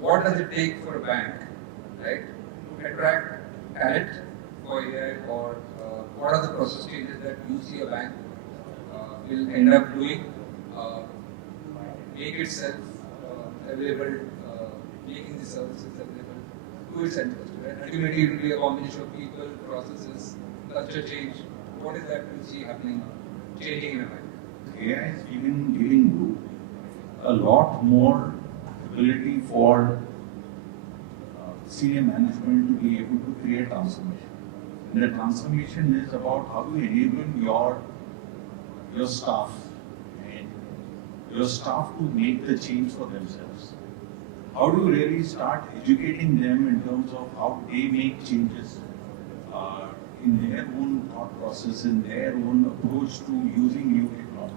what does it take for a bank, right, to attract talent for AI, or what are the process changes that you see a bank will end up doing, make itself available, making the services available to its end customer. And ultimately, it will be a combination of people, processes, culture change. What is that you see happening, changing in a bank? AI is giving you a lot more ability for senior management to be able to create transformation. And the transformation is about how you enable your staff and your staff to make the change for themselves. How do you really start educating them in terms of how they make changes in their own thought process, in their own approach to using new technology?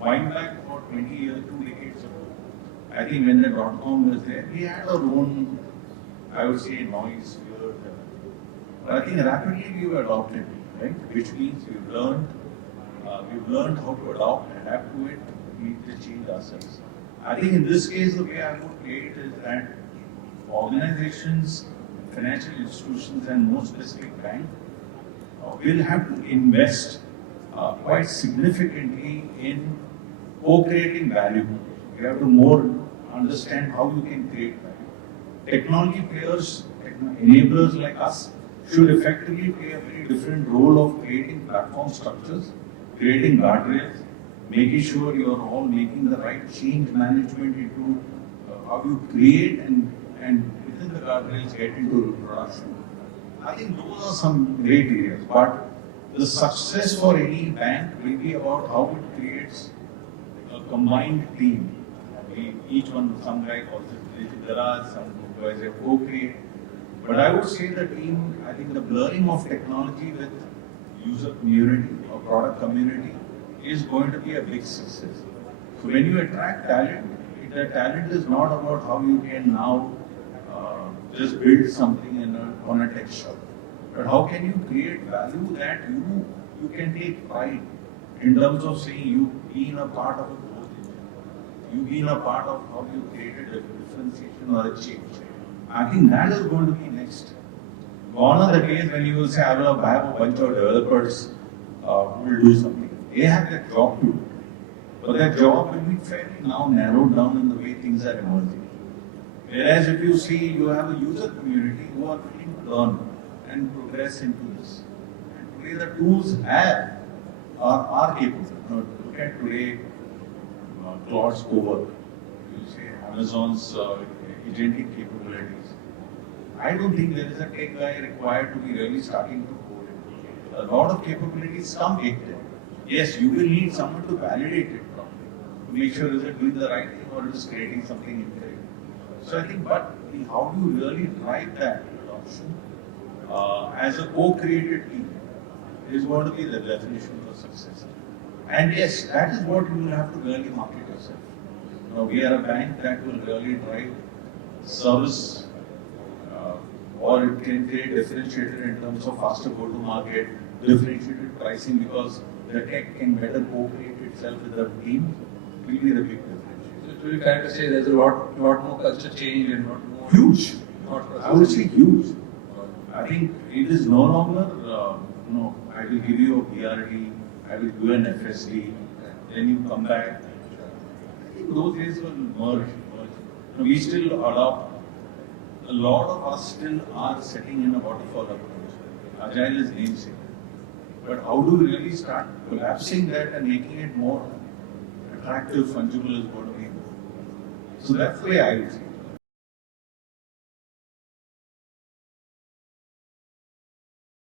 Wind back about 20 years, 2 decades ago, I think when the .com was there, we had our own, I would say, noise here. But I think rapidly we were adopted, right? Which means we've learned how to adapt to it, meet the change ourselves. I think in this case, the way I would play it is that organizations, financial institutions, and more specific banks will have to invest quite significantly in co-creating value. You have to more understand how you can create value. Technology players, enablers like us should effectively play a very different role of creating platform structures, creating guardrails, making sure you are all making the right change management into how you create and within the guardrails get into production. I think those are some great areas, but the success for any bank will be about how it creates a combined team. Each one, some guy calls it garage, some guys say co-create. But I would say the team, I think the blurring of technology with user community or product community is going to be a big success. So when you attract talent, the talent is not about how you can now just build something on a tech shop, but how can you create value that you can take pride in terms of saying you've been a part of a growth engine, you've been a part of how you created a differentiation or a change. I think that is going to be next. Gone are the days when you will say, I will have a bunch of developers who will do something. They have their job to do. But that job will be fairly now narrowed down in the way things are emerging. Whereas if you see, you have a user community who are willing to learn and progress into this. And today the tools are capable. Look at today, Claude's Cover. You say Amazon's agentic capabilities. I don't think there is a tech guy required to be really starting to code it. A lot of capabilities come baked in. Yes, you will need someone to validate it properly, to make sure is it doing the right thing or it is creating something incorrect. So I think, but how do you really drive that adoption as a co-created team is going to be the definition of success. And yes, that is what you will have to really market yourself. We are a bank that will really drive service or it can create differentiated in terms of faster go-to-market, differentiated pricing because the tech can better co-create itself with the team. Will be the big differentiator. So it will be fair to say there's a lot more culture change and lot more huge. I would say huge. I think it is no longer I will give you a BRD, I will do an FSD, then you come back. I think those days will merge. We still adopt. A lot of us still are sitting in a waterfall approach. Agile is namesake. But how do we really start collapsing that and making it more attractive, fungible is going to be more. So that's the way I would say.